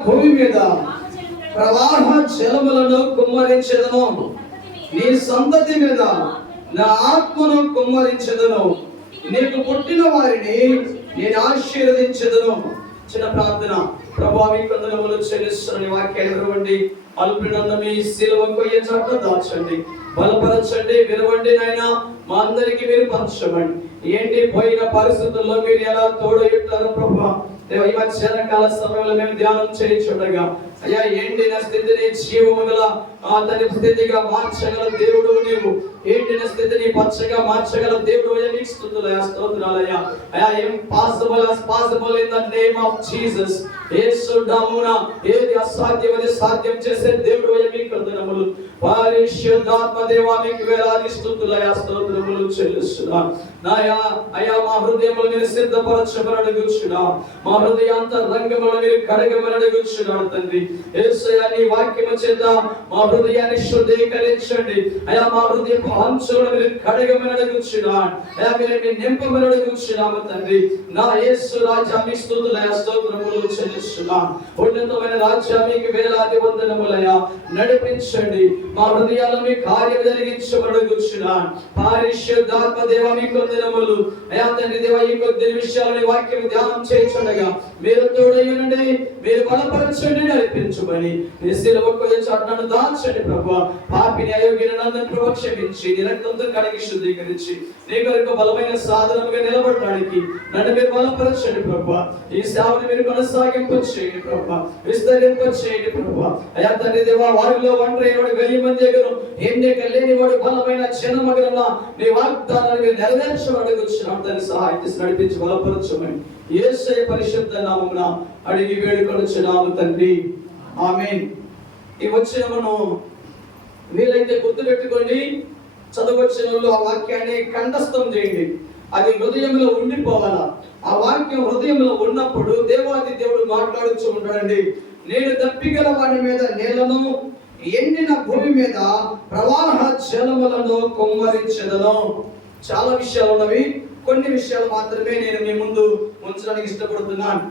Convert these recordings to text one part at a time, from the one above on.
భూమి మీద ప్రవాహ జలములను కుమ్మరించెదను, నీ సంతతి మీద నా ఆత్మను కుమ్మరించెదను, నీకు పుట్టిన వారిని నేను ఆశీర్వదించెదను. చిన్న ప్రార్థన. ప్రభువా మీ వందనములు చెల్లిస్తున్నాను. వాక్యాన్ని వినవండి, అల్పినందు మీ సిలువ కొయ్య చాట దాచండి, బలపరచండి, వినవండి నాయనా. మా అందరికి మీరు పంచమండి. ఏంటి పోయిన పరిస్థితుల్లో మీరు ఎలా తోడయ్యారు ప్రభువా. ఈ మధ్యాహ్న కాల సమయంలో మేము ధ్యానం చేయించుండగా అయ్యా ఎండిన స్థితిని జీవము గల తన స్థితిగా మార్చగల దేవుడు నీవు. ఎండిన స్థితిని పచ్చగా మార్చగల దేవుడు నీకు స్తుతులయ్యా, స్తోత్రాలయ్యా. అయ్యా impossible as possible in the name of Jesus. యేసు నామమున ఏది అసాధ్యమని సాధ్యం చేసే దేవుడు మీకు వందనములు. పరిశుద్ధాత్మ దేవా మీకు వేలాది స్తుతులయ్యా, స్తోత్రములు చెల్లిస్తున్నాను. నాయా అయ్యా మా హృదయములు మీరు సిద్ధపరచమని అడుగుచున్నాను. మా హృదయాంతరంగములు మీరు కడగమని అడుగుచున్నాను తండ్రి. యేసయ్యా నీ వాక్యము చేత మా హృదయాన్ని శుద్ధీకరించండి. అయ్యా మా హృదయపు అంచులను మీరు కడగమని అడుగుచున్నాను. అయ్యా మీరు నింపమని అడుగుచున్నాము తండ్రి. నా యేసు రాజా మీ స్తుతులయ్యా, స్తోత్రములు చెల్లిస్తున్నాను. ఉన్నతమైన రాజా మీకు వేలాది వందనములయ్యా. నడిపించండి, మా హృదయాల్లో మీ కార్యం జరిగించమని అడుగుచున్నాను. పరిశుద్ధాత్మ దేవా మీకు వందనములు. అయ్యా తండ్రి దేవా ఈ కొద్ది నిమిషాలని వాక్యం ధ్యానం చేయించుండగా మీరు తోడయ్యండి, మీరు బలపరచండి, నడిపించమని మీ సిలువ కొయ్య చాటును దాచండి ప్రభువా. పాపిని అయోగ్యుని నందన ప్రభువా క్షమించి నీ రక్తంతో కడిగి శుద్ధీకరించి నీ కొరకు బలమైన సాధనముగా నిలబడడానికి నన్ను మీరు బలపరచండి ప్రభువా. ఈ సేవను మీరు కొనసాగింపు చేయండి ప్రభువా, విస్తరింప చేయండి ప్రభువా. అయ్యా తండ్రి దేవా వారిలో ఒంటరి వాడు 1000 మంది దగ్గర ఎన్నిక లేని వాడు బలమైన జనమగన నీ వాగ్దానాన్ని మీరు నెరవేర్చమని అడుగుచున్నాం తండ్రి. సహాయం చేసి నడిపించి బలపరచమని యేసయ్య పరిశుద్ధ నామమున అడిగి వేడుకొనుచున్నాము తండ్రి, ఆమేన్. ఈ వచనమును వీలైతే గుర్తుపెట్టుకోండి, చదవచ్చిన వాళ్ళు ఆ వాక్యాన్ని కంఠస్థం చేయండి. అది హృదయంలో ఉండిపోవాలా. ఆ వాక్యం హృదయంలో ఉన్నప్పుడు దేవాది దేవుడు మాట్లాడుతూ ఉంటాడండి. నేను దప్పిగల వారి మీద నేలను, ఎండిన భూమి మీద ప్రవాహ జలములను కుమ్మరించెదను. చాలా విషయాలు ఉన్నవి, కొన్ని విషయాలు మాత్రమే నేను మీ ముందు ఉంచడానికి ఇష్టపడుతున్నాను.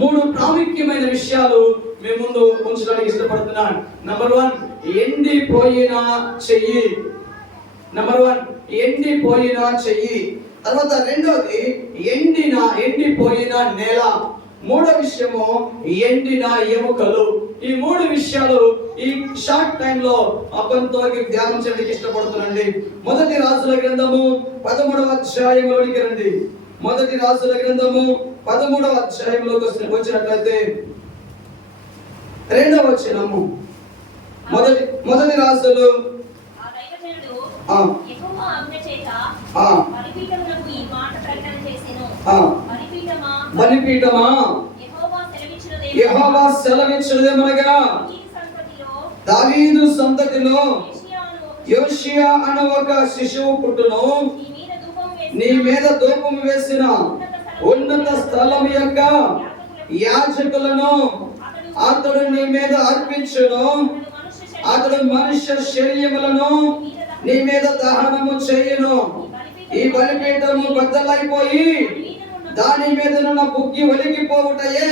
3 ప్రాముఖ్యమైన విషయాలు మీ ముందు ఉంచడానికి ఇష్టపడుతున్నాను. నంబర్ 1, ఎండిపోయిన చెయ్యి. నంబర్ 1, ఎండిపోయిన చెయ్యి. తర్వాత రెండోది ఎండిపోయిన నేల. మూడో విషయము ఎండిన ఎముకలు. ఈ 3 విషయాలు ఈ షార్ట్ టైం లో కొంతవరకు ధ్యానం చేయడానికి ఇష్టపడుతున్నాండి. మొదటి రాజుల గ్రంథము 13వ అధ్యాయంలోనికి రండి. మొదటి రాజుల గ్రంథము 13వ అధ్యాయంలోకి వచ్చినట్లయితే 2వ వచనము. మొదటి రాజులు బలిపీఠమా యెహోవా సెలవిచ్చినదేమనగా దావీదు సంతతిలో యోషియా అను ఒక శిశువు పుట్టును, నీ మీద ధూపం వేసిన ఉన్నత స్థలం యొక్క యాజకులను అతడు నీ మీద అర్పించును. అతడు మనుష్య శరీరములను నీ మీద దహనము చేయును. ఈ బలిపీఠము బద్దలైపోయి దాని మీద ఉన్న బుగ్గి ఒలిగిపోవుటయే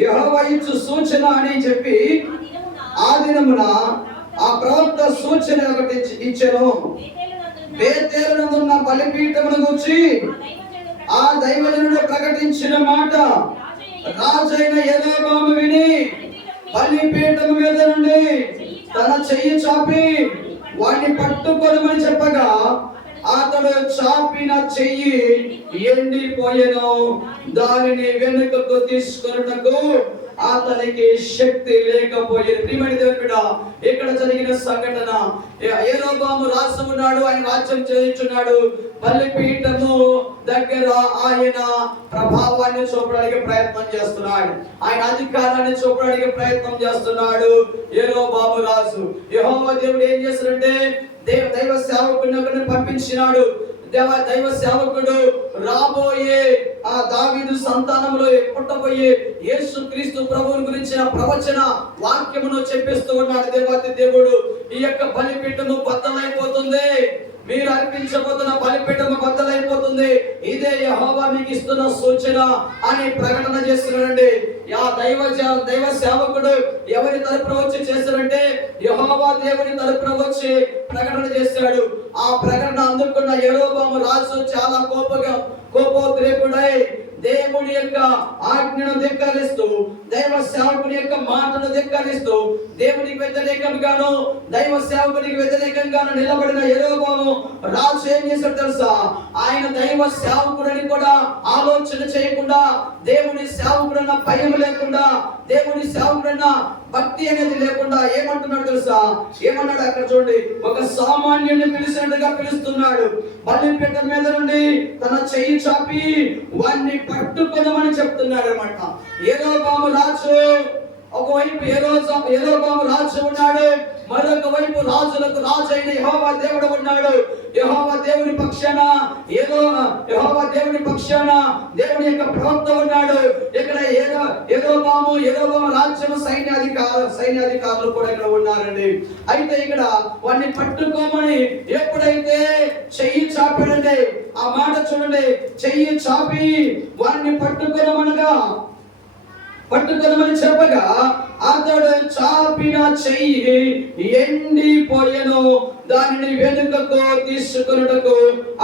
యెహోవా ఇచ్చు సూచన అని చెప్పి ఆ దినమున ఆ ప్రవక్త సూచన ఒకటి ఇచ్చెను. బేతేలునందున్న బలిపీఠమును గూర్చి ఆ దైవజనుడు ప్రకటించిన మాట రాజైన యెరొబెయాము విని బలిపీఠము మీద నుండి తన చెయ్యి చాపి వాడిని పట్టుకొనమని చెప్పగా అతడు చాపిన చెయ్యి ఎండిపోయెను. దానిని వెనుకకు తీసుకొనుటకు అతనికి శక్తి లేకపోయింది. ఇక్కడ జరిగిన సంఘటన, యెరొబెయాము రాజు ఉన్నాడు, ఆయన రాజ్యం చేయించున్నాడు. బలిపీఠము దగ్గర ఆయన ప్రభావాన్ని చూపడానికి ప్రయత్నం చేస్తున్నాడు, ఆయన అధికారాన్ని చూపడానికి ప్రయత్నం చేస్తున్నాడు యెరొబెయాము రాజు. యెహోవా దేవుడు ఏం చేశాడంటే దైవ సేవకుడిని పంపించినాడు. దైవ సేవకుడు రాబోయే ఆ దావీదు సంతానంలో పుట్టబోయే యేసుక్రీస్తు ప్రభువుని గురించిన ప్రవచన వాక్యమును చెప్పిస్తూ ఉన్నాడు దేవాతి దేవుడు. ఈ యొక్క బలిపీఠము బద్దలైపోతుంది, మీరు అర్పించబోతున్న బలిపీఠము బద్దలైపోతుంది, ఇదే యెహోవా మీకు ఇస్తున్న సూచన అని ప్రకటన చేస్తున్నాడండి. దైవ సేవకుడు ఎవరి తరపున వచ్చి చేస్తారంటే యెహోవా దేవుని తరపున వచ్చి ప్రకటన చేస్తాడు. ఆ ప్రకటన అందుకున్న యెరోబాము రాజు చాలా కోపోద్రేకుడై దేవుని యొక్క ఆజ్ఞను ధిక్కరిస్తూ, దైవ సేవకుని యొక్క మాటను ధిక్కరిస్తూ, దేవునికి వ్యతిరేకంగాను దైవ సేవకునికి వ్యతిరేకంగాను నిలబడిన యెరోబాము రాజు ఏం చేశాడు తెలుసా? ఆయన దైవ సేవకుడని కూడా ఆలోచన చేయకుండా, దేవుని సేవకుడన్న భయం లేకుండా, దేవుని సేవకుడన్న భక్తి అనేది లేకుండా ఏమంటున్నాడు తెలుసా? ఏమన్నాడు అక్కడ చూడండి, ఒక సామాన్యుడిని పిలిచినట్టుగా పిలుస్తున్నాడు. బలిపీఠ మీద నుండి తన చెయ్యి చాపి వారిని పట్టుకొనమని చెప్తున్నాడు అన్నమాట. యెరోబాము రాజు ఒకవైపు యెరోబాము రాజు ఉన్నాడు, మరొక వైపు రాజులకు రాజు అయిన యెహోవా దేవుడు ఉన్నాడు. యెహోవా దేవుని పక్షాన యెహోవా దేవుని పక్షాన దేవుని యొక్క ప్రవక్త ఉన్నాడు. ఇక్కడ యెరోబాము రాజ్యం సైన్యాధికారులు కూడా ఇక్కడ ఉన్నారండి. అయితే ఇక్కడ వాడిని పట్టుకోమని ఎప్పుడైతే చెయ్యి చాపాడంటే, ఆ మాట చూడండి, చెయ్యి చాపి వాడిని పట్టుకొనమని చెప్పగా అతడు చాపిన చెయ్యి ఎండిపోయెను. దానిని వెనుకకు తీసుకొనుటకు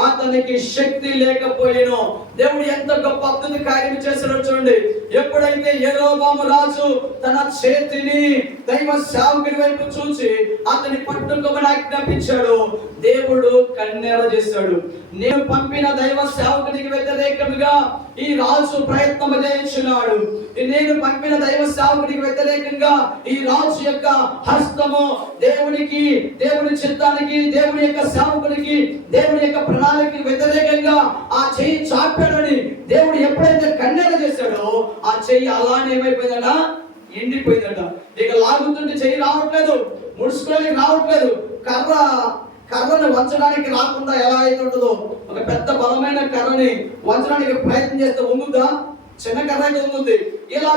అతనికి శక్తి లేకపోయెను. దేవుడు ఎంత గొప్ప అద్భుత కార్యం చేశాడో చూడండి. ఎప్పుడైతే యెరోబాము రాజు తన చేతిని దైవ సేవకుని వైపు చూసి అతని పట్టుకోమని ఆజ్ఞాపించాడు, దేవుడు కన్నెర చేశాడు. నేను పంపిన దైవ సేవకునికి వ్యతిరేకంగా ఈ రాజు ప్రయత్నం చేయించున్నాడు. నేను పంపిన దైవ సేవకునికి వ్యతిరేకంగా ఈ రాజు యొక్క హస్తము దేవుని చిత్తానికి, దేవుని యొక్క సేవకునికి, దేవుని యొక్క ప్రణాళికకి వ్యతిరేకంగా ఆ చెయ్యి చాపాడని దేవుడు ఎప్పుడైతే కన్నెర చేశాడో ఆ చెయ్యి అలానే ఏమైపోయిందట? ఎండిపోయిందట. ఇక లాగుతుంటే చెయ్యి రావట్లేదు, ముడుచుకోవడానికి రావట్లేదు. కర్రను వంచడానికి రాకుండా ఎలా అయితే ఉంటుందో, ఒక పెద్ద బలమైన కర్రని వంచడానికి ప్రయత్నం చేస్తే వంగుద్దా? చిన్న కర్ర అయితే వంగుద్ది. ఇలా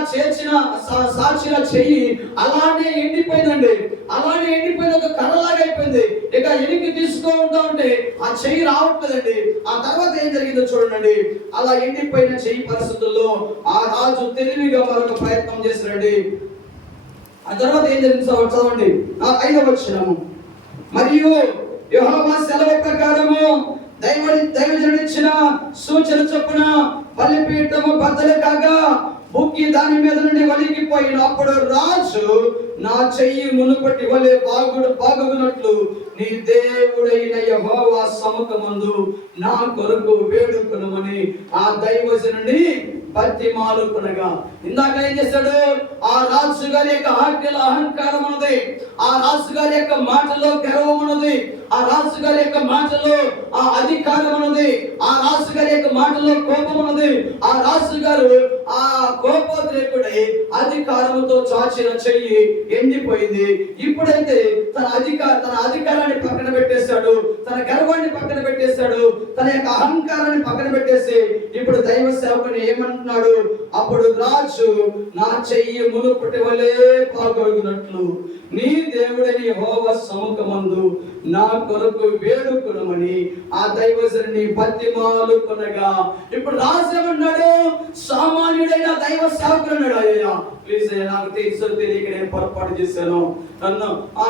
సాచిన చెయ్యి అలానే ఎండిపోయిందండి. అలానే ఎండిపోయింది, ఒక కర్రలాగా అయిపోయింది. ఇక ఎనికి తీసుకుంటా ఉంటే ఆ చెయ్యి రావట్లేదండి. ఆ తర్వాత ఏం జరిగిందో చూడండి. అలా ఎండిపోయిన చెయ్యి పరిస్థితుల్లో ఆ రాజు తెలివిగా మరొక ప్రయత్నం చేశాడండి. ఆ తర్వాత ఏం జరిగింది చదవండి. 5వ వచనము. మరియు యెహోవా సెలవు ప్రకారము దైవజనుడిచ్చిన సూచన చొప్పున బలిపీఠము బద్దలు కాగా బుక్కి దాని మీద నుండి వలిగిపోయిన. అప్పుడు రాజు, నా చెయ్యి మునుపటి వలె బాగునట్లు నీ దేవుడైన యెహోవా సముఖమందు నా కొరకు వేడుకొనుమని ఆ దైవజనుని బతిమాలుకొనగా. ఇందాక ఏం చేశాడు? ఆ రాజు గారి యొక్క ఆజ్ఞలో అహంకారం ఉన్నది, ఆ రాజు గారి యొక్క మాటలో గర్వం ఉన్నది, ఆ రాజు గారి యొక్క మాటలో ఆ అధికారం ఉన్నది, ఆ రాజు గారి యొక్క మాటలో కోపం ఉన్నది. ఆ రాజు గారు ఆ కోపోద్రేకుడై అధికారంతో చాచిన చెయ్యి ఎండిపోయింది. ఇప్పుడైతే తన అధికారాన్ని పక్కన పెట్టేశాడు, తన గర్వాన్ని పక్కన పెట్టేశాడు, తన యొక్క అహంకారాన్ని పక్కన పెట్టేసి ఇప్పుడు దైవ సేవకుని ఏమంటున్నాడు? అప్పుడు రాజు, నా చెయ్యి మునుపటి వలె బాగొనున్నట్లు నీ దేవుడైన యెహోవా సముఖమందు నా కొరకు వేడుకొనుమని ఆ దైవజనుని బతిమాలుకొనగా. ఇప్పుడు రాజు ఏమన్నాడు? సామాన్యుడైన దైవ సేవకుడు అన్నాడు, అయ్యా ప్లీజ్ అయ్యా, నాకు తెలియక నేను పొరపాటు చేశాను, నన్ను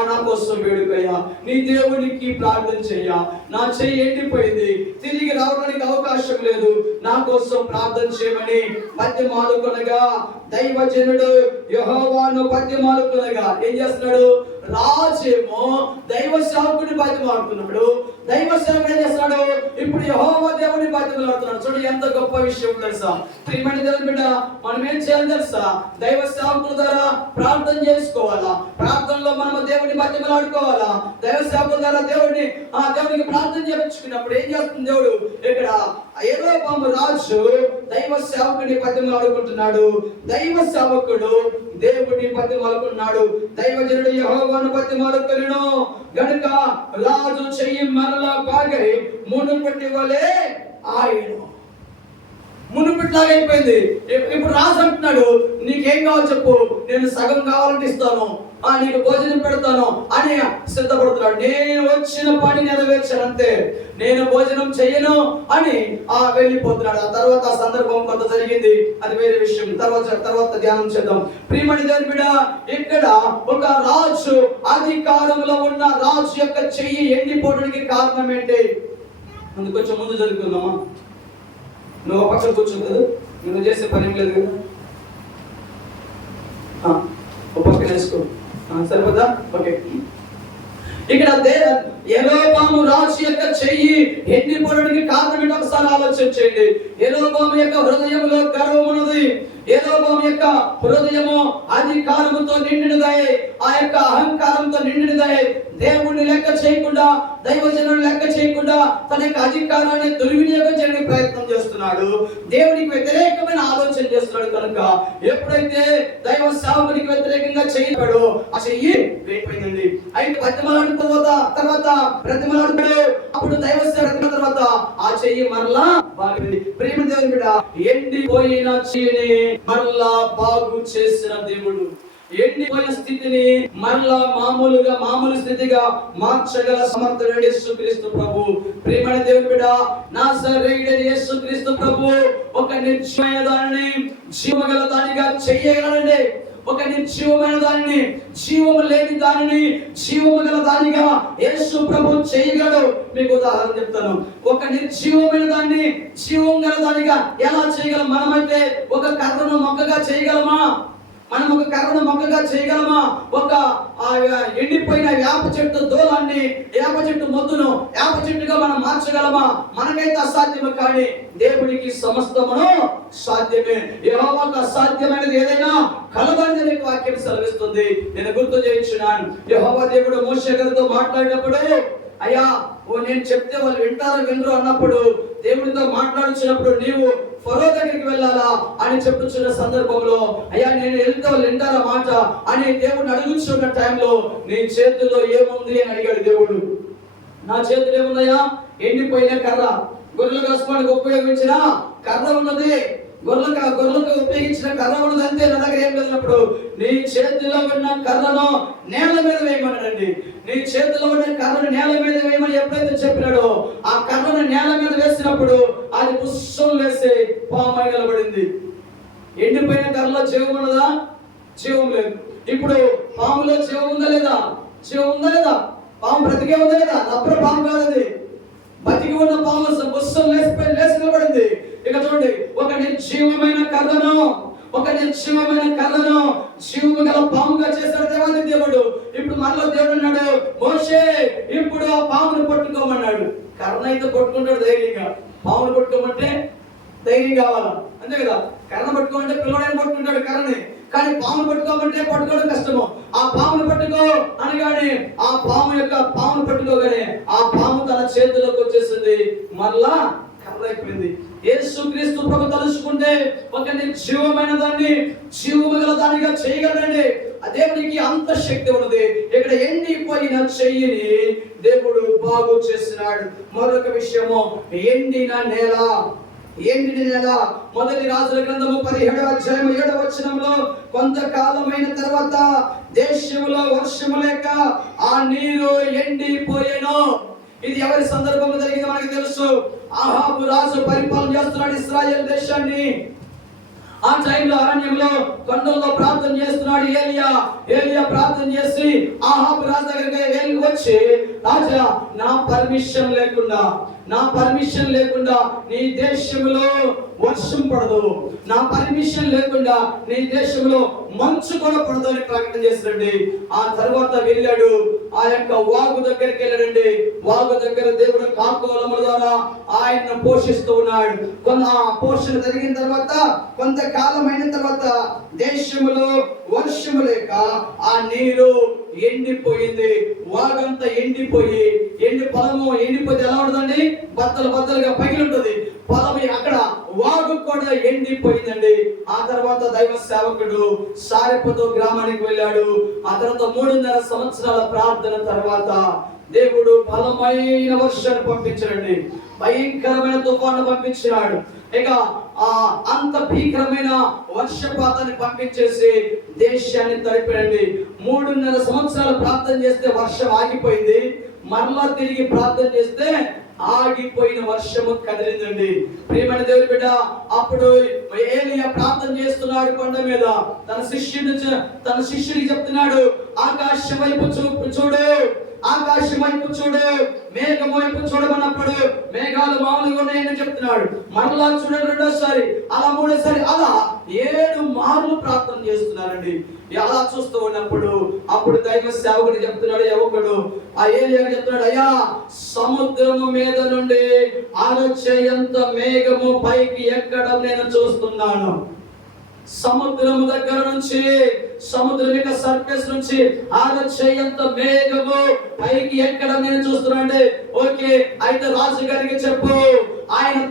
నా కోసం వేడుకయ్యా, నీ దేవునికి ప్రార్థన చెయ్యా, నా చెయ్యి ఎండిపోయింది, తిరిగి రావడానికి అవకాశం లేదు, నా కోసం ప్రార్థన చేయమని బతిమాలుకొనగా దైవజనుడు యెహోవాను బతిమాలుకొనగా ఏం చేస్తున్నాడు? రాజేమో దైవ సేవకుడిని బతిమాలుతున్నాడు, దైవ సేవకుడు ఏం చేస్తున్నాడు? ఇప్పుడు యెహోవా దేవుని బతిమాలుతున్నాడు. చూడు ఎంత గొప్ప విషయం తెలుసా? ప్రియమైన దేవుని బిడ్డ, మనం ఏం చేయాలి తెలుసా? దైవ సేవకుల ద్వారా ప్రార్థన చేసుకోవాలా, ప్రార్థనలో మనం దేవుని బతిమాలుకోవాలా, దైవ సేవకుల ద్వారా దేవునికి ప్రార్థన చేయించుకున్నప్పుడు ఏం చేస్తుంది దేవుడు? ఇక్కడ యెరోబాము రాజు దైవ సేవకుడిని బతిమాలుకుంటున్నాడు, దైవ సేవకుడు దేవుడిని బతిమాలుకున్నాడు, దైవజనుడు యెహోవాను బతిమాలుకొనెను గనుక రాజు చెయ్యి మరలా బాగై మునుపటి వలె ఆయను. మునుపిట్లాగా అయిపోయింది. ఇప్పుడు రాజు అంటున్నాడు, నీకేం కావాలో చెప్పు, నేను సగం కావాలంటే ఇస్తాను, నీకు భోజనం పెడతాను అని సిద్ధపడుతున్నాడు. నేను వచ్చిన పని నెరవేర్చాను అంతే, నేను భోజనం చెయ్యను అని వెళ్ళిపోతున్నాడు. ఆ తర్వాత ఆ సందర్భం కొంత జరిగింది, అది వేరే విషయం, తర్వాత ధ్యానం చేద్దాం. ప్రియమణి దేవుని బిడ్డ, ఇక్కడ ఒక రాజు, అధికారంలో ఉన్న రాజు యొక్క చెయ్యి ఎండిపోవడానికి కారణం ఏంటి? అందుకు కొంచెం ముందు జరుగుతున్నామా, నువ్వు పక్కన కూర్చోదు కదా, నువ్వు చేసే పని ఏం లేదు కదా, ఒక పక్కన వేసుకో, సరిపోదా? ఓకే. ఇక్కడ యెరొబాము రాజు యొక్క చెయ్యి ఎండిపోవడానికి కారణం ఏంటో ఒకసారి ఆలోచించండి. యెరొబాము యొక్క హృదయంలో గర్వం ఉన్నది. యెరొబాము యొక్క హృదయము అధికారముతో నిండినదై, ఆ యొక్క అహంకారంతో నిండినదై, దేవుణ్ణి లెక్క చేయకుండా, దైవజనుని లెక్క చేయకుండా తన యొక్క అధికారాన్ని దుర్వినియోగం చేయడానికి ప్రయత్నం చేస్తున్నాడు. దేవునికి వ్యతిరేకమైన ఆలోచన చేస్తున్నాడు. కనుక ఎప్పుడైతే దైవ సేవకునికి వ్యతిరేకంగా చేయబడో ఆ చెయ్యి వేయిపోయిందండి. అయితే ప్రతిమలాడిన తర్వాత ప్రతిమలాడుతాడు, అప్పుడు దైవ సేవకుల తర్వాత ఆ చెయ్యి మరలా బాగుంది. ప్రేమ దేవుని బిడ్డ, ఎండిపోయిన చెయ్యిని మరలా బాగు చేసిన దేవుడు, ఎండిపోయిన స్థితిని మరలా మామూలు స్థితిగా మార్చగల సమర్థుడు యేసుక్రీస్తు ప్రభు. ప్రియమైన దేవుని బిడ్డ, నజరేయుడైన యేసుక్రీస్తు ప్రభు ఒక నిర్జీవమైన దానిని జీవగల దానిగా చేయగలడండి. ఒక నిర్జీవమైన దానిని, జీవము లేని దానిని జీవము గల దానిగా యేసు ప్రభు చేయగలడు. మీకు ఉదాహరణ చెప్తాను. ఒక నిర్జీవమైన దాన్ని జీవం గల దానిగా ఎలా చేయగలం? మనమైతే ఒక కర్రను మొక్కగా చేయగలమా? మనం ఒక కర్రను మొక్కగా చేయగలమా? ఒక ఎండిపోయిన వేప చెట్టు దూలాన్ని, వేప చెట్టు మొద్దును వేప చెట్టుగా మనం మార్చగలమా? మనకైతే అసాధ్యమే, కానీ దేవుడికి సమస్తమును సాధ్యమే. యెహోవాకు అసాధ్యమైనది ఏదైనా కలదని వాక్యం సెలవిస్తుంది. నేను గుర్తు చేయించున్నాను. యెహోవా దేవుడు మోషే గారితో మాట్లాడినప్పుడు, అయ్యా నేను చెప్తే వాళ్ళు వినరు అన్నప్పుడు, దేవుడితో మాట్లాడుచున్నప్పుడు నీవు ఫరో దగ్గరికి వెళ్ళాలా అని చెప్పుచున్న సందర్భంలో, అయ్యా నేను వెళ్తే వాళ్ళు వింటారా మాట అని దేవుడిని అడుగుచున్న టైంలో, నీ చేతుల్లో ఏముంది అని అడిగాడు దేవుడు. నా చేతులు ఏముందయ్యా? ఎండిపోయిన కర్ర, గొర్రెలు కసుకోవడానికి ఉపయోగించిన కర్ర ఉన్నది, గొర్రెలకు ఉపయోగించిన కర్ర ఉన్నది, అంతే. నా దగ్గర ఏం లేనప్పుడు నీ చేతిలో ఉన్న కర్రను నేల మీద వేయమన్నాడండి. నీ చేతిలో ఉన్న కర్రను నేల మీద వేయమని ఎప్పుడైతే చెప్పినాడో, ఆ కర్రను నేల మీద వేసినప్పుడు అది పుష్పం వేసి పామై నిలబడింది. ఎండిపోయిన కర్రలో జీవం ఉన్నదా? జీవం లేదు. ఇప్పుడు పాములో జీవం ఉందా లేదా? జీవం ఉందా లేదా? పాము బ్రతికే ఉందా లేదా? అప్పుడు పాము కాదు అది, బతికి ఉన్న పాము పుష్పం లేసి నిలబడింది. ఇక చూడండి, ఒక నిర్జీవమైన కర్రను జీవము గల పాముగా చేశాడు దేవాది దేవుడు. ఇప్పుడు మనలో దేవుడు అన్నాడు, మోషే ఇప్పుడు ఆ పామును పట్టుకోమన్నాడు. కర్ర అయితే పట్టుకుంటాడు ధైర్యంగా, పామును పట్టుకోమంటే ధైర్యం కావాలా, అంతే కదా? కర్ర పట్టుకోమంటే పిల్లవాడని పట్టుకుంటాడు కర్రని, కానీ పామును పట్టుకోమంటే పట్టుకోవడం కష్టము. ఆ పామును పట్టుకో అనగానే, పామును పట్టుకోగానే ఆ పాము తన చేతిలోకి వచ్చేసింది, మరలా కర్ర అయిపోయింది. యేసుక్రీస్తు ప్రభు తలుచుకుంటే ఒక నిర్జీవమైన దాన్ని జీవము గల దానిగా చేయగలడండి. దేవునికి అంత శక్తి ఉన్నది. ఇక్కడ ఎండిపోయిన చెయ్యిని దేవుడు బాగు చేసినాడు. మరొక విషయము, ఎండిన నేల. మొదటి రాజుల గ్రంథము 17వ అధ్యాయం 7వ వచనంలో, కొంతకాలమైన తర్వాత దేశంలో వర్షము లేక ఆ నీరు ఎండిపోయెను. ఇది ఎవరి సందర్భంలో జరిగిందో మనకు తెలుసు. అహాబు రాజు పరిపాలన చేస్తున్నాడు ఇశ్రాయేల్ దేశాన్ని. ఆ టైంలో అరణ్యంలో కొండల్లో ప్రార్థన చేస్తున్నాడు ఏలియా ప్రార్థన చేసి అహాబు రాజు దగ్గరికి వచ్చి, రాజా నా పర్మిషన్ లేకుండా నీ దేశంలో వర్షం పడదు, నా పర్మిషన్ లేకుండా నీ దేశంలో మంచు కూడా పడదు అని ప్రకటన చేశాడండి. ఆ తర్వాత వెళ్ళాడు, ఆ యొక్క వాగు దగ్గరికి వెళ్ళాడండి. వాగు దగ్గర దేవుడు కాకోలముల ద్వారా ఆయన్ను పోషిస్తూ ఉన్నాడు. పోషణ జరిగిన తర్వాత కొంతకాలం అయిన తర్వాత దేశంలో వర్షము లేక ఆ నీరు ఎండిపోయింది. వాగంతా ఎండిపోయి, పొలము ఎండిపోతే ఎలా ఉంటుందండి? బద్దలుగా పగిలి ఉంటుంది పొలం. అక్కడ వాగు కూడా ఎండిపోయిందండి. ఆ తర్వాత దైవ సేవకుడు సారెపతో గ్రామానికి వెళ్ళాడు. ఆ తర్వాత 3.5 సంవత్సరాల ప్రార్థన తర్వాత దేవుడు బలమైన వర్షాన్ని పంపించాడండి. భయంకరమైన తుఫాను పంపించాడు. ఇక అంత భీకరమైన వర్షపాతాన్ని పంపించేసి దేశాన్ని తడిపాడండి. 3.5 సంవత్సరాలు ప్రార్థన చేస్తే వర్షం ఆగిపోయింది. మరలా తిరిగి ప్రార్థన చేస్తే ఆగిపోయిన వర్షము కదిలిందండి. ప్రియమైన దేవుని బిడ్డ, అప్పుడు ఏలియా ప్రార్థన చేస్తున్నాడు కొండ మీద. తన శిష్యుడికి చెప్తున్నాడు, ఆకాశం వైపు చూడు, ఆకాశం వైపు చూడు, మేఘం వైపు చూడమన్నప్పుడు మేఘాలు మామూలుగా ఉన్నాయని చెప్తున్నాడు. మరలా చూడండి రెండోసారి, అలా మూడోసారి, అలా 7 మార్లు ప్రార్థన చేస్తున్నారండి. అలా చూస్తూ ఉన్నప్పుడు అప్పుడు దైవ సేవకుడు చెప్తున్నాడు, యువకుడు ఆ ఏలియా చెప్తున్నాడు, అయ్యా సముద్రము మీద నుండి అరచేయంత మేఘము పైకి ఎక్కడం నేను చూస్తున్నాను. సముద్రము దగ్గర నుంచి, సముద్రం యొక్క సర్ఫేస్ నుంచి అరచేయంత మేఘము పైకి ఎక్కడం నేను చూస్తున్నానండి. ఓకే, అయితే రాజు గారికి చెప్పు, ఆయన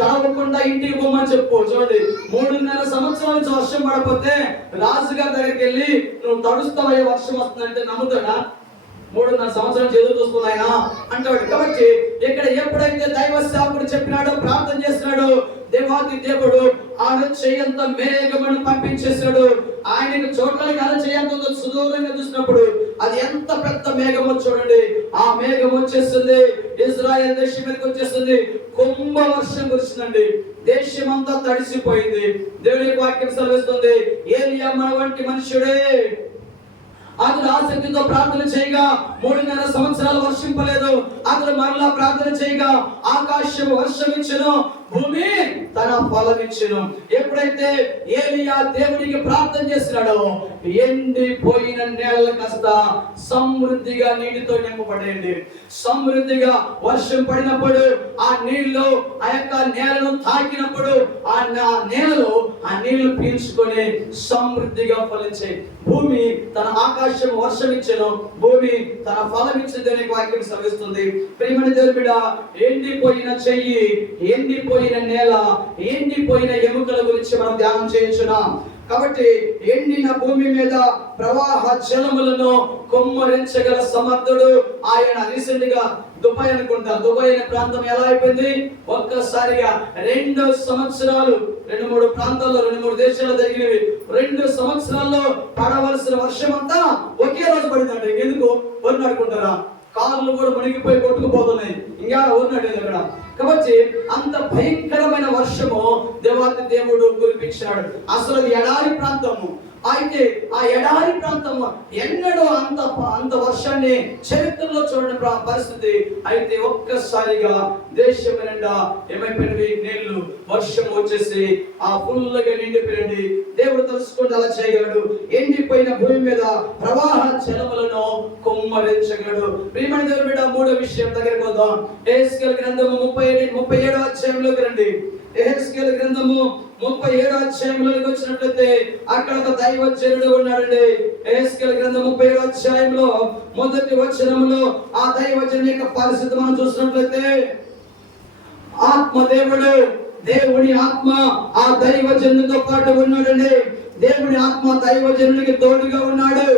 తడవకుండా ఇంటికి పోమని చెప్పు. చూడండి, 3.5 సంవత్సరాల నుంచి వర్షం పడకపోతే రాజుగారి దగ్గరికి వెళ్ళి నువ్వు తడుస్తావయ్యే వర్షం వస్తుందంటే నమ్ముతాడా? 3.5 సంవత్సరాలు ఎదురు చూస్తుంది ఆయన అంటాడు. కాబట్టి ఇక్కడ ఎప్పుడైతే దైవ సేవకుడు చెప్పినాడో, ప్రార్థన చేస్తున్నాడో, దేవాది దేవుడు అరచేయంత మేఘమును పంపించేశాడు. ఆయనకు చూడడానికి అరచేయంత సుదూరంగా చూసినప్పుడు అది ఎంత పెద్ద మేఘమో చూడండి. ఆ మేఘం వచ్చేస్తుంది, ఇజ్రాయెల్ దేశం మీదకి వచ్చేస్తుంది. కుంభ వర్షం కురిసిందండి. దేశం అంతా తడిసిపోయింది. దేవుని వాక్యం సెలవిస్తుంది, ఏలియా మన వంటి మనుషుడే. అతడు ఆసక్తితో ప్రార్థన చేయగా 3.5 సంవత్సరాలు వర్షింపలేదు. అతడు మరలా ప్రార్థన చేయగా ఆకాశం వర్షమిచ్చెను, భూమి తన ఫలమిచ్చెను. ఎప్పుడైతే ఏలియా దేవునికి ప్రార్థన చేసినాడో ఎండిపోయిన నేలలు కాస్త సమృద్ధిగా నీటితో నింపబడేయండి. సమృద్ధిగా వర్షం పడినప్పుడు ఆ నీళ్లు ఆ యొక్క నేలను తాకినప్పుడు ఆ నేలలో ఆ నీళ్లు పీల్చుకొని సమృద్ధిగా ఫలించే భూమి తన ఆకాశం వర్షం ఇచ్చెను, భూమి తన ఫలం ఇచ్చిందని వాక్యం సెలవిస్తుంది. ప్రియమైన దేవుని బిడ్డ, ఎండిపోయిన చెయ్యి, ఎండిపోయిన నేల, ఎండిపోయిన ఎముకల గురించి మనం ధ్యానం చేయించున్నాం. కాబట్టి ఎండిన భూమి మీద ప్రవాహ జలములను కొమ్మరించగల సమర్థుడు ఆయన. రీసెంట్ గా దుబాయ్ అనుకుంటా, దుబాయ్ అనే ప్రాంతం ఎలా అయిపోయింది, ఒక్కసారిగా 2 సంవత్సరాలు 2-3 ప్రాంతాల్లో 2-3 దేశాల్లో జరిగినవి. 2 సంవత్సరాల్లో పడవలసిన వర్షం అంతా ఒకే రోజు పడిందండి. ఎందుకు వరి నడుకుంటారా? కార్లు కూడా మునిగిపోయి కొట్టుకుపోతున్నాయి. ఇంకా ఊరినట్టు అక్కడ. కాబట్టి అంత భయంకరమైన వర్షము దేవాతి దేవుడు కురిపించాడు. అసలు అది ఎడారి ప్రాంతము. అయితే ఆ ఎడారి ప్రాంతము ఎన్నడూ అంత వర్షాన్ని చరిత్రలో చూడని పరిస్థితి. అయితే ఒక్కసారిగా దేశం నిండా ఏమైపోయినవి, నీళ్లు, వర్షం వచ్చేసి ఆ ఫుల్గా నిండిపోయింది. దేవుడు తెలుసుకుంటే అలా చేయగలడు. ఎండిపోయిన భూమి మీద ప్రవాహ జలములను కొమ్మరించగలడు. ప్రియమైన దేవుని బిడ్డ, 3వ విషయం దగ్గరికి వద్దాం. యెహెజ్కేలు గ్రంథము 37వ అధ్యాయంలోకి రండి. యెహెజ్కేలు గ్రంథము 37వ అధ్యాయంలోకి వచ్చినట్లయితే అక్కడ ఒక దైవజనుడు ఉన్నాడండి. యెహెజ్కేలు గ్రంథం 37వ అధ్యాయంలో మొదటి వచనంలో ఆ దైవజనుడి యొక్క పరిస్థితి మనం చూసినట్లయితే, ఆత్మదేవుడు, దేవుని ఆత్మ ఆ దైవజనుడితో పాటు ఉన్నాడండి. దేవుని ఆత్మ దైవజనుడికి తోడుగా ఉన్నాడు.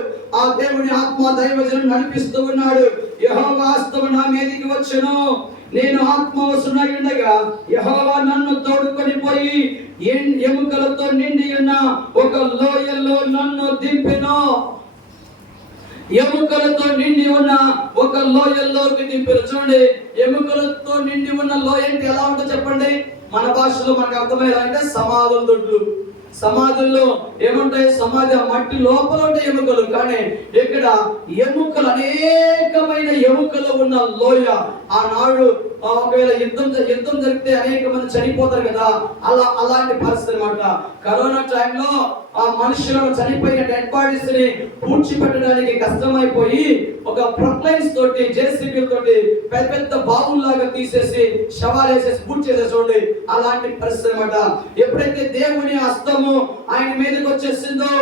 ఆ దేవుని ఆత్మ దైవజనుడిని నడిపిస్తూ ఉన్నాడు. యెహోవా హస్తము నా మీదికి వచ్చెను, నేను ఆత్మవశుడై ఉండగా యెహోవా నన్ను తోడుకొని పోయి ఎముకలతో నిండి ఉన్న ఒక లోయలో నన్ను దింపెను. ఎముకలతో నిండి ఉన్న ఒక లోయల్లోకి దింపెను. చూడండి, ఎముకలతో నిండి ఉన్న లోయ అంటే ఎలా ఉంటుందో చెప్పండి. మన భాషలో మనకు అర్థమయ్యేలా సమాధుల దొడ్లు. సమాధుల్లో ఏముంటాయి? సమాధి మట్టి లోపల ఉంటే ఎముకలు, కానీ ఇక్కడ ఎముకలు, అనేకమైన ఎముకలు ఉన్న లోయ. ఆనాడు ఒకవేళ యుద్ధం జరిగితే అనేక మంది చనిపోతారు కదా, అలాంటి పరిస్థితి అనమాట. కరోనా టైంలో ఆ మనుషులను చనిపోయిన డెడ్ బాడీస్ ని పూడ్చిపెట్టడానికి కష్టమైపోయి ఒక ప్రొక్లైన్స్ తోటి, జేసీబీ తోటి పెద్ద పెద్ద బావుల్లాగా తీసేసి శవాలు వేసేసి పూడ్చి చేసేసి చూడండి, అలాంటి పరిస్థితి అనమాట. ఎప్పుడైతే దేవుని హస్తము ఆయన మీదకి వచ్చేసిందో,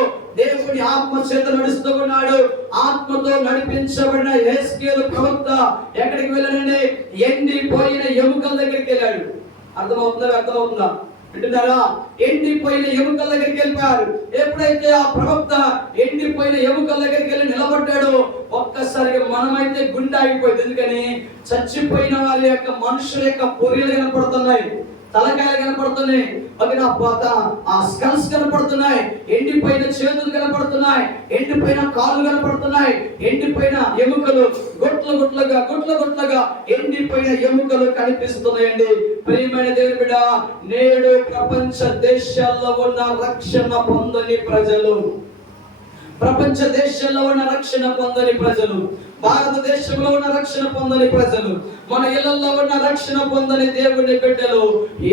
దేవుని ఆత్మ చేత నడుస్తూ ఉన్నాడు. ఆత్మతో నడిపించబడిన యెహెజ్కేలు ప్రవక్త ఎక్కడికి వెళ్ళాడండి? ఎండిపోయిన ఎముకల దగ్గరికి వెళ్ళాడు. అర్థమవుతుందా? వింటున్నారా? ఎండిపోయిన ఎముకల దగ్గరికి వెళ్ళిపోయారు. ఎప్పుడైతే ఆ ప్రవక్త ఎండిపోయిన ఎముకల దగ్గరికి వెళ్ళి నిలబడ్డాడో ఒక్కసారిగా మనమైతే గుండె ఆగిపోయింది. ఎందుకని? చచ్చిపోయిన వాళ్ళ యొక్క మనుషుల యొక్క పొరియలు కనపడుతున్నాయి. తలకాయలు కనపడుతున్నాయి, ఆ స్కల్స్ కనపడుతున్నాయి, ఎండిపోయిన చేతులు కనపడుతున్నాయి, ఎండిపోయిన కాళ్ళు కనపడుతున్నాయి, ఎండిపోయిన ఎముకలు గుట్లుగా ఎండిపోయిన ఎముకలు కనిపిస్తున్నాయండి. ప్రియమైన దేవుని బిడ్డ, నేడు ప్రపంచ దేశాల్లో ఉన్న రక్షణ పొందని ప్రజలు, ప్రపంచ దేశాల్లో ఉన్న రక్షణ పొందని ప్రజలు, భారతదేశంలో ఉన్న రక్షణ పొందని ప్రజలు, మన ఇళ్లలో ఉన్న రక్షణ పొందని దేవుని బిడ్డలు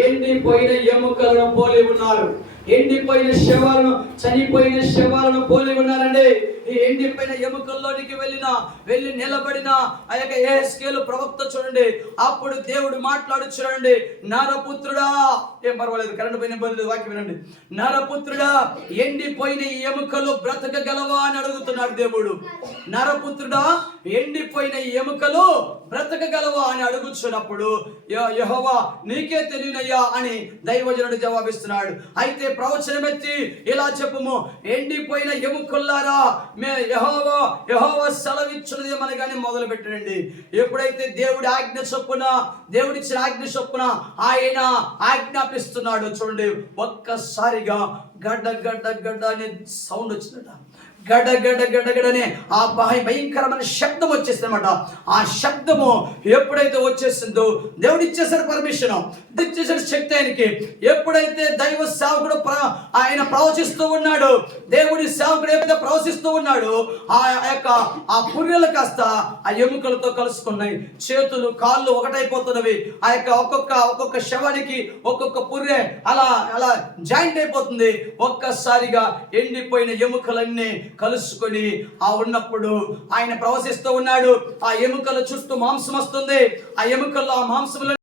ఎండిపోయిన ఎముకలను పోలి ఉన్నారు. ఎండిపోయిన శవాలను, చనిపోయిన శవాలను పోలి ఉన్నారండి. ఈ ఎండిపోయిన ఎముకల్లోనికి వెళ్ళి నిలబడిన ఆ యొక్క యెహెజ్కేలు ప్రవక్త చూడండి, అప్పుడు దేవుడు మాట్లాడు చూడండి, నరపుత్రుడా, ఏం పర్వాలేదు కరెంట్ పోయిన బదులు వాక్యం వినండి, నరపుత్రుడా ఎండిపోయిన ఈ ఎముకలు బ్రతకగలవా అని అడుగుతున్నాడు దేవుడు. నరపుత్రుడా ఎండిపోయిన ఈ ఎముకలు బ్రతకగలవా అని అడుగుతున్నప్పుడు యెహోవా నీకే తెలియనయ్యా అని దైవజనుడు జవాబిస్తున్నాడు. అయితే ప్రవచనం ఎత్తి ఇలా చెప్పుము, ఎండిపోయిన ఎముకల్లారా యెహోవా సెలవిచ్చినది మనగానే మొదలు పెట్టండి. ఎప్పుడైతే దేవుడి దేవుడిచ్చిన ఆజ్ఞ చొప్పున ఆయన ఆజ్ఞాపిస్తున్నాడు చూడండి, ఒక్కసారిగా గడ్డ అనే సౌండ్ వచ్చిందట. గడగడనే ఆ భయంకరమైన శబ్దం వచ్చేసింది అనమాట. ఆ శబ్దము ఎప్పుడైతే వచ్చేసిందో దేవుడు ఇచ్చేసాడు పర్మిషన్, ఇచ్చేసాడు శక్తి ఆయనకి. ఎప్పుడైతే దైవ సేవకుడు ఆయన ప్రవచిస్తూ ఉన్నాడు, దేవుడి సేవకుడు ఎప్పుడైతే ప్రవచిస్తూ ఉన్నాడు, ఆ పుర్రెలు కాస్త ఆ ఎముకలతో కలుసుకున్నాయి, చేతులు కాళ్ళు ఒకటైపోతున్నవి. ఆ యొక్క ఒక్కొక్క శవానికి ఒక్కొక్క పుర్రె అలా జాయింట్ అయిపోతుంది. ఒక్కసారిగా ఎండిపోయిన ఎముకలన్నీ కలుసుకొని ఉన్నప్పుడు ఆయన ప్రవశిస్తూ ఉన్నాడు. ఆ ఎముకల చుట్టూ మాంసం వస్తుంది, ఆ ఎముకల్లో ఆ మాంసంలో